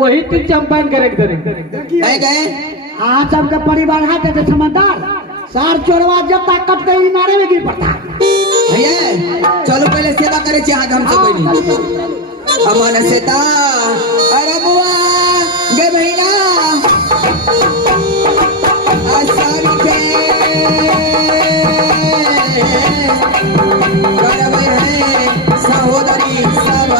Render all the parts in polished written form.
वही तीन चंपाइन करे गए आज सबका परिवार है तो समझदार सार चोरवा जब तक कट गई मारे में गिर पड़ता भैया चलो पहले सेवा करे छी आज हमसे कोई नहीं अमन सेता अरे बुआ गे भैया आसानी थे करे भाई है सहोदरी सब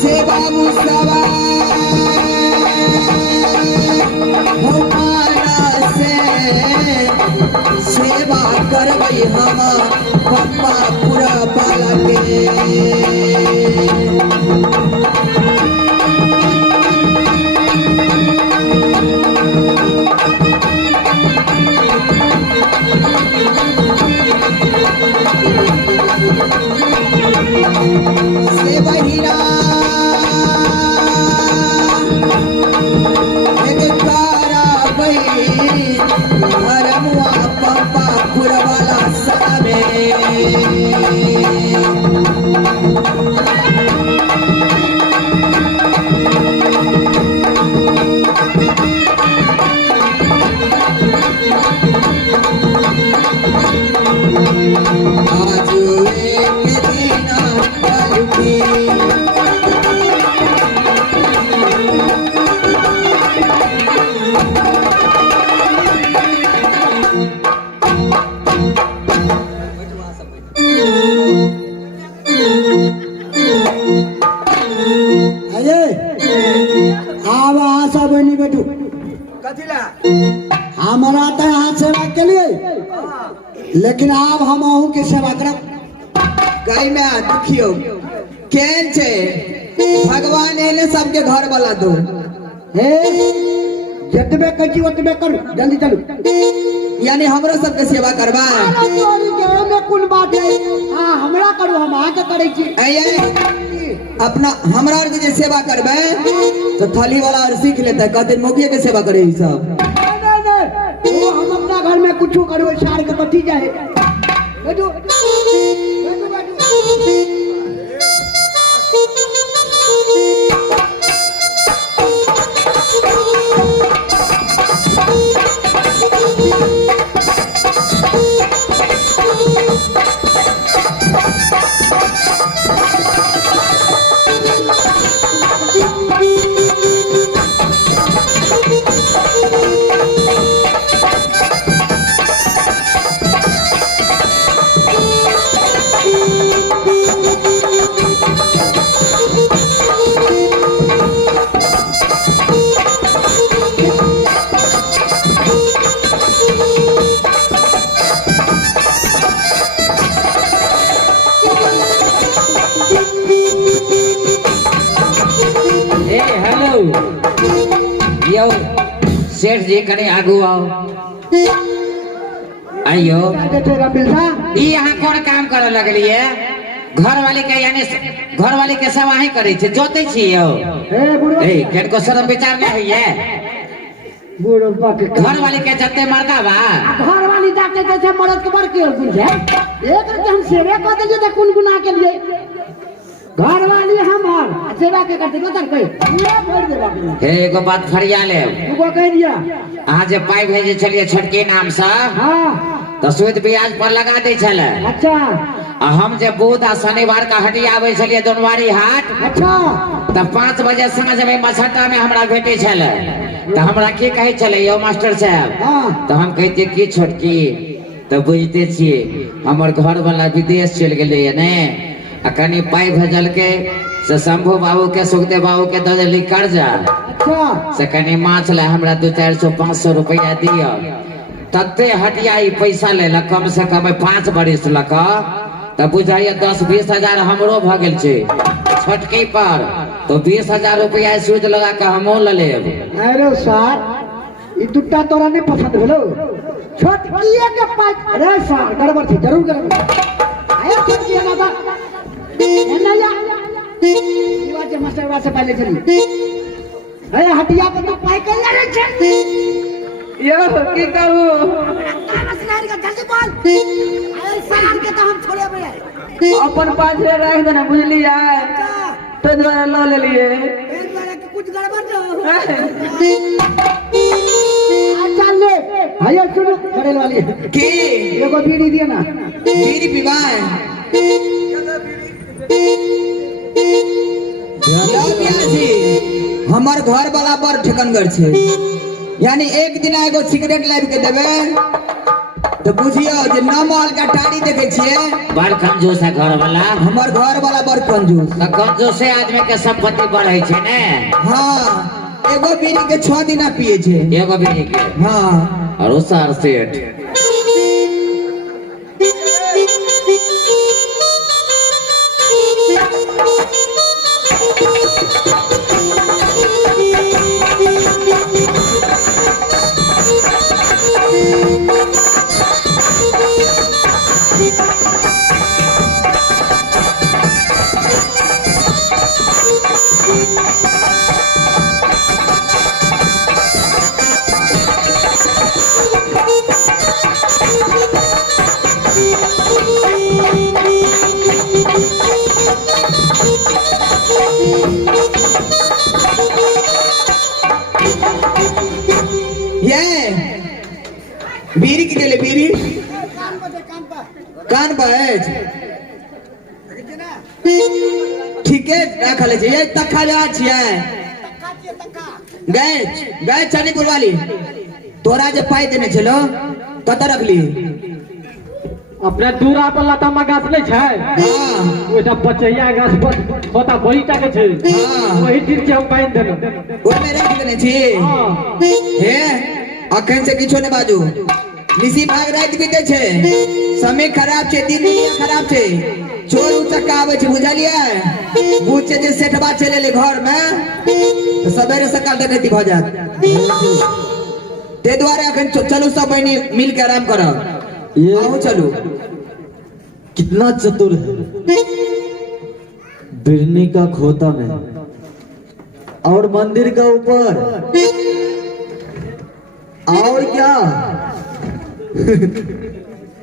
सेवा मुस्तवा से सेवा करबई हम पप्पा पूरा बाला के सेवहीरा हरमुआ पप्पा पुरवाला साबे आज एक दिन कलुकी हमारा तो यहाँ सेवा के लिए लेकिन आप हम अहू के सेवा करब गाय में दुखियो केन छे भगवान एने सबके घर वाला दो हे जतबे कची ओतबे करू जल्दी चलू यानी हमरो सबके सेवा करबा में कुल बात है हां हमरा करू हम आके करे छी अपना हमरा और जे सेवा करबे तो थाली वाला और सीख लेता कहते मुखिया के सेवा करे ई सब वो हम अपना घर में कुछ करो सार के बटी जाए बैठो सेठ जी कने आगू आओ आइयो यहाँ कौन काम करे लगली है घर वाले के यानी घर वाले के सेवा ही करे छे जोते छियो ए केन को शर्म विचार नहीं है घर वाले के जते मरदा बा घर वाली जाके जैसे मरद के मर के बुझे एक हम सेवा कर देलिए त कुन गुना के लिए घर वाली हमार सेवा के करते बता कोई पूरा भर दे बाबू एगो बात फरिया ले तू को कह दिया आज जे पाई भेजे छलिए छटके नाम से हां तो सूद ब्याज पर लगा दे छले अच्छा हम जे बुध आ शनिवार का हटिया आवे छलिए दोनवारी हाट अच्छा तब 5 बजे साँझ में मछटा में हमरा भेटे छले तो हमरा की कहे छले यो मास्टर साहब हां तो हम कहते की छोटकी तो बुझते छिए हमर घर वाला विदेश चल गेले ने आ कनी पाई भेजल के से शंभू बाबू के सुखदेव बाबू के दे देली कर्जा अच्छा से कनी माछ ले हमरा 200-400-500 रुपया दियो तत्ते हटिया ई पैसा ले ल कम से कम 5 बरिस लक तब बुझाइए 10-20 हजार हमरो भ गेल छै छटकी पर तो 20,000 रुपया सूद लगा के हमो ले लेब। अरे सर ई दुट्टा तोरा नहीं पसंद भेलो छोटकिए के पास अरे सर गड़बड़ थी जरूर गड़बड़ आया छोटकिए ना बा एना या ई बात मास्टर बा से पहले चली अरे हटिया पे तो पाई कर ले छे यो की कहू मसलारी का जल्दी बोल अरे सर के तो हम छोड़े बे अपन पास ले रख देना बुझलिए तो द्वारा लो ले लिए एक बार के कुछ गड़बड़ जो चल ले भैया सुनो बड़े वाली की एगो बीड़ी दिया ना बीड़ी पीवाए हमार घर वाला पर ठिकनगर छे यानी एक दिन एगो सिगरेट लाइव के देवे तो बुझियो जे नमल का टाड़ी देखे छिए बड़ कंजूस है घर वाला हमार घर वाला बड़ कंजूस तो कंजूस से आदमी के संपत्ति बढ़े छै ने। हाँ एगो बीड़ी के 6 दिन पिए छे एगो बीड़ी के हाँ और उसार सेठ बीड़ी की ले बीड़ी कान पर ठीक है रख ले ये तखा जा छिए गए चानीपुर वाली तोरा जे पाई देने छलो कत रखली अपने दूरा पर लतामा गाछ नहीं छै हां ओटा पचैया गाछ पर होता बहीटा के छै हां वही गिर के हम पाइन देनो ओय में रख देने छी हां हे अखन से किछो ने बाजू निसी भाग रात बीते छे समय खराब छे दिन दुनिया खराब छे चोर उचक्का आवे छे बुझलिए बुझे जे सेठबा चले ले घर में तो सवेरे सकाल डकैती भ जात ते द्वारे अखन चलू सब बहनी मिल के आराम करब ये आओ चलू कितना चतुर है बिरनी का खोता में और मंदिर का ऊपर और क्या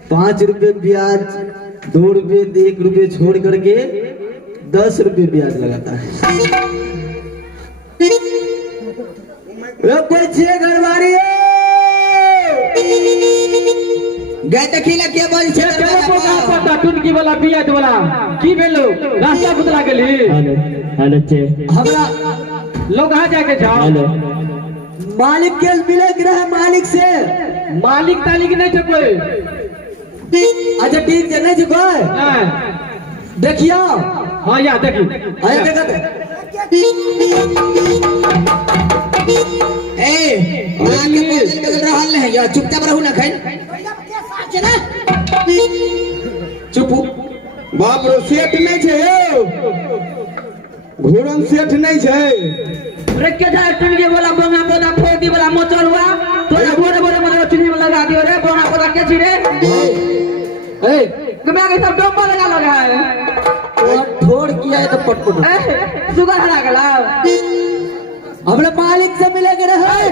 5 रुपए ब्याज 2 रुपए 1 रुपए छोड़ करके 10 रुपए ब्याज लगाता है। बच्चे घरवारी गए देखिला के बोल छे पता टुनकी वाला बियाद वाला की भेलो रास्ता बदला गेली हेलो चे हमरा लोग आ जाके जाओ हेलो मालिक के मिले रहे मालिक से मालिक तालिक नहीं थे कोई अच्छा ठीक है नहीं थे कोई देखियो हाँ या देखी आया देखा ए आके बगल बगल रहल है या चुपचाप रहू ना खैन चुप बाप रो सेठ नहीं छे यौ घोरम सेठ नहीं छे रे के जा टुनगी वाला बोना बोना फोड़ी वाला मोटर हुआ तोरा बोरे बोरे वाला चुन्नी में लगा दियो रे बोना बोना के छी रे ए कमे के सब डोपा लगा है और ठोड़ किया है तो पटपट सुगर हरा गला हमरे मालिक से मिले के रहे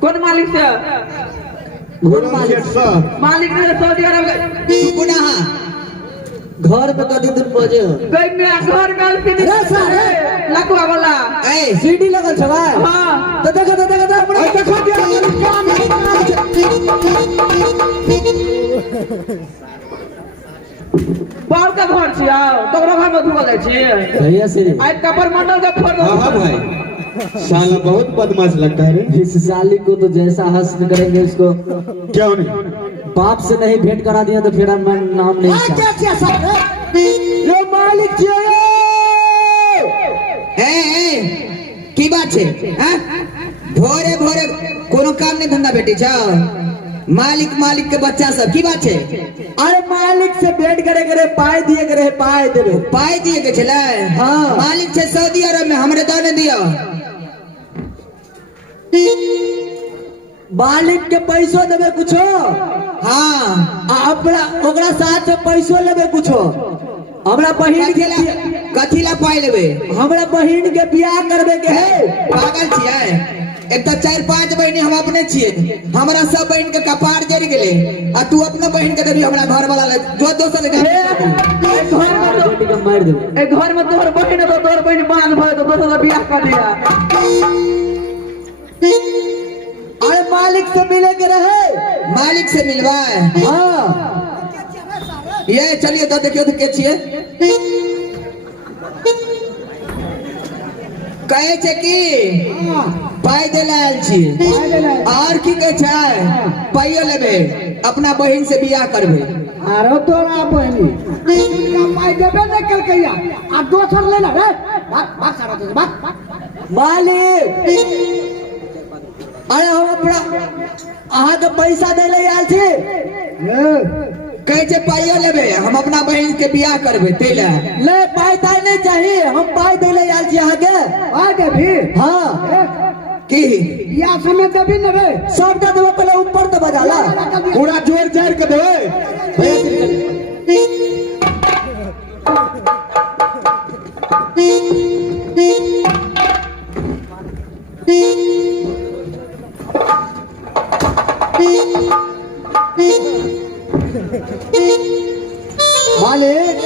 कौन मालिक से घोरम सेठ सा मालिक ने सऊदी अरब चुप ना घर में कदी दिन बजे गई में घर में के दिन सारे लकुआ वाला ए सीडी लगल छ भाई हां तो देखो हमरा देखो बाल का घर छिया तोरा घर में धुआ जाय छी भैया से आज कपर मंडल का फोन हां भाई साला बहुत बदमाश लगता है रे इस साली को तो जैसा हसन करेंगे इसको क्यों नहीं बाप से नहीं भेंट करा दिया तो फिर हम नाम नहीं क्या सब ये मालिक जी की बात छे हाँ? भोरे भोरे कोनो काम नहीं धंधा बेटी छाओ मालिक के बच्चा सब की बात छे अरे मालिक से भेंट करे पाए दिए करे पाए देबे पाई दिए के छले हाँ। मालिक छे सऊदी अरब में हमरे दाने दियो मालिक के पैसो देबे कुछो हाँ आ अपना ओकरा साथ में पैसो लेबे कुछो हमरा बहिन के कथी ला पाई लेबे हमरा बहिन के बियाह करबे के है पागल छियै एक तो 4-5 बहनी हम अपने छियै हमरा सब बहन के कपार जड़ गेले आ तू अपना बहन के देबी हमरा घर वाला ले जो दोसर के मार देबे ए घर में तोहर बहिन तो तोहर बहिन बांध भए तो दोसर से बियाह कर दिया अरे मालिक से मिले के रहे मालिक से मिलवा हाँ ये चलिए तो देखियो तो के छियै कहे छे की पाई दे लाल छी और की कहे छै पाइयो लेबे अपना बहन से बियाह करबे आरो तोरा बहिनी का पाई देबे न कलकैया आ दोसर ले ले रे भाग सारा तो भाग मालिक अरे हम अपना अहाँ के पैसा दे ले आल छी कहे छे पाइयो लेबे हम अपना बहन के बियाह करबे तेला ले पाई ताई नहीं चाहिए हम पाई दे ले आल छी अहाँ के आ देबी हां की या समय देबी न रे सब दे देबे पहले ऊपर तो बजाला पूरा जोर जार के देवे मालिक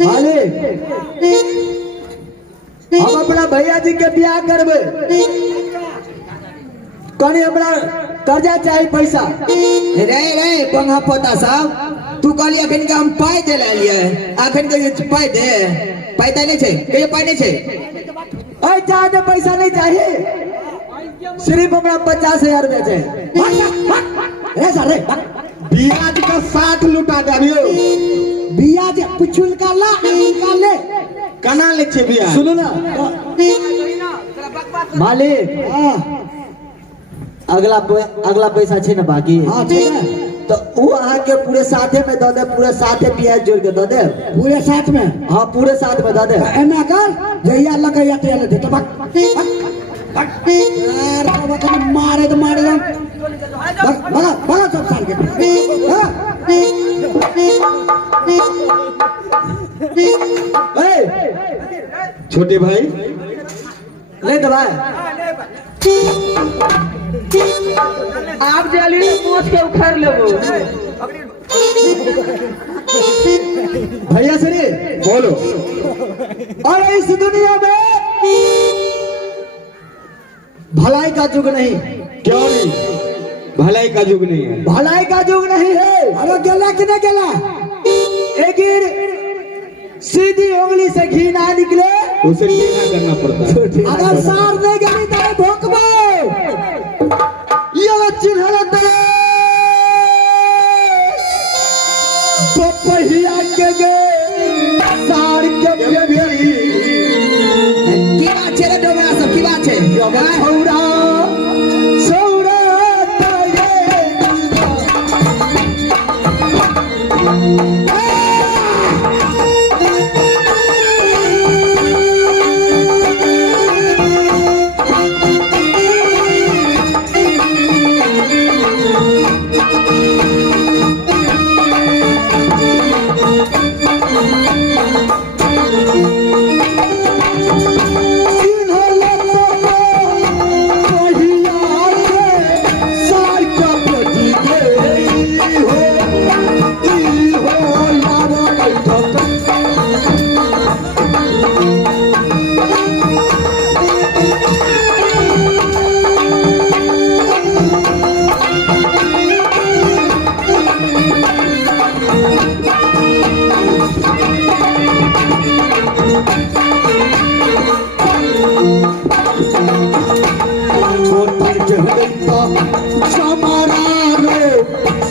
मालिक हम अपना भैया जी के बियाह करबे कनी हमरा कर्जा चाहिए पैसा रे बंगा पोता साहब तू कहली अखन के हम पाई दे लालिए अखन के पाई दे नहीं छे के पाई नहीं छे ओए ज्यादा पैसा नहीं चाहिए सिर्फ हमरा 50,000 रुपया चाहिए रे सर रे ब्याज का 60 लुटा देबियो बियाज पुछुल का ला ले कना ले छे ब्याज सुनो ना मालिक अगला पैसा छे ना बाकी हां ठीक है तो वो अहाँ के पूरे साथे में दे दे पूरे साथे ब्याज जोड़ के दे दे पूरे साथ में हां पूरे साथ में दे दे एना कर जइया लगैया ते ले दे तो यार बाबा को मारे तो बड़ा सब साल के छोटे भाई ले दबा आप जाली मोच के उखाड़ लेबो भैया सरी बोलो और इस दुनिया में भलाई का युग नहीं क्यों नहीं भलाई का युग नहीं है भलाई का युग नहीं है अरे गेला कि नहीं गेला एक सीधी उंगली से घी ना निकले उसे टेढ़ा करना पड़ता है अगर सार नहीं गई तो भोंकबो ये चिन्ह दे पहिया के गे सार के बेरी की बात छे रे डोगरा सब की बात छे छौरा छौरा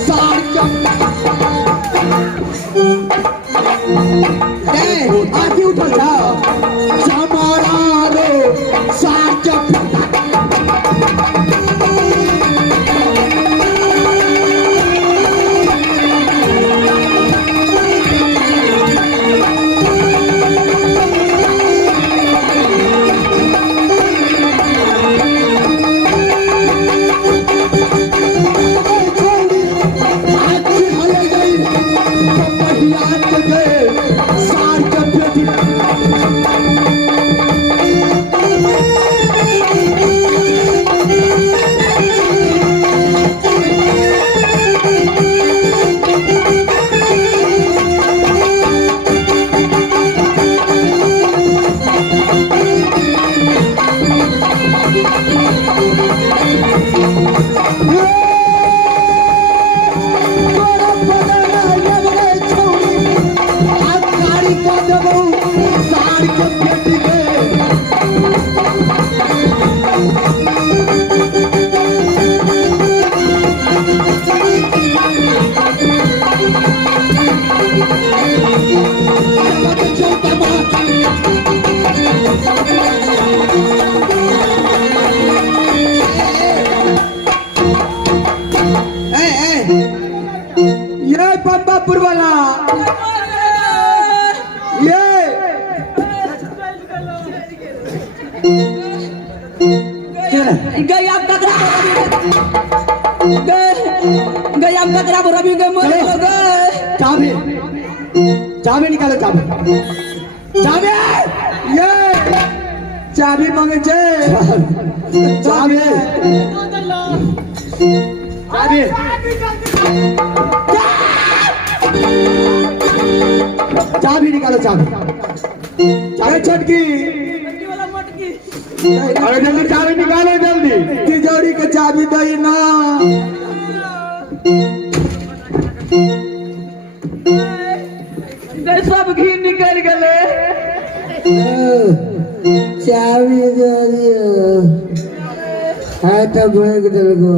सार पंपापुर वाला ये गया कतरा गया कतरा रवि के मर गए। चाबी चाबी निकालो चाबी चाबी ये चाबी मांगे छे चाबी चाबी चाबी निकालो चाबी अरे छटकी अरे जल्दी चाबी निकालो जल्दी तिजोरी के चाबी दई ना सब घी निकल गए। चाबी दे दियो है तो भोग दल को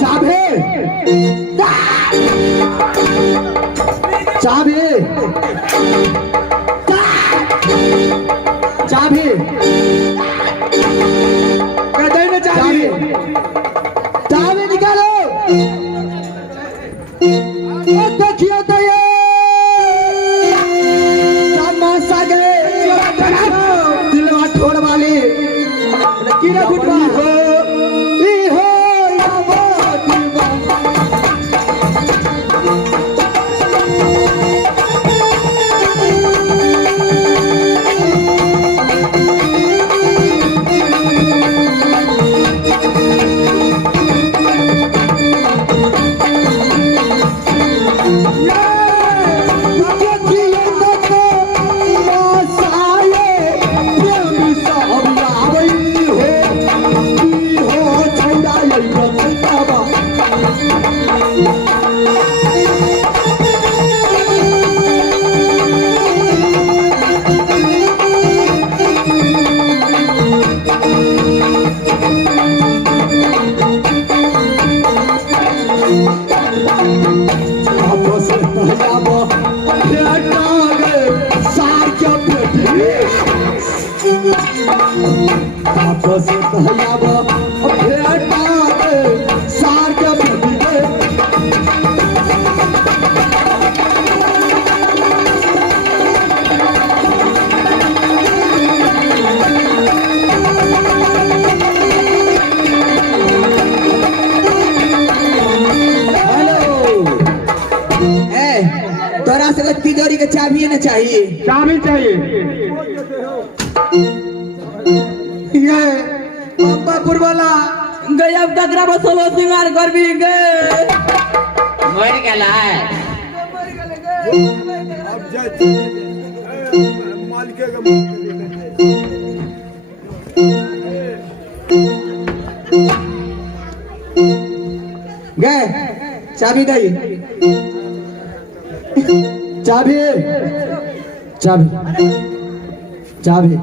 चाबी चाबी चाबी कहते ना चाबी चाबी निकालो देखियो तो ये तमाशा गए दिलवा छोड़ वाली कीड़ा फुटवा ई हो या वो दिलवा तोरा से तिजोरी के चाबी न चाहिए। चाबी चाहिए ये पंपापुर वाला गया कतरा बसलो सिंगार कर भी गए। मर गेला है गए चाबी दई चाबी चाबी चाबी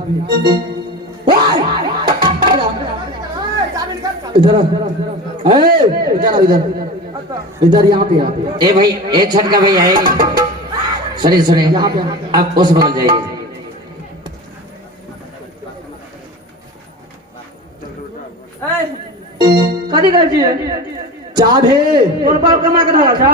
इधर इधर इधर इधर यहाँ पे ए भाई ए छटका भैया ए सुनिए सुनिए यहाँ पे आप उस बगल जाइए कथी कर छिए चाबी तोर बाप कमा के धरा छ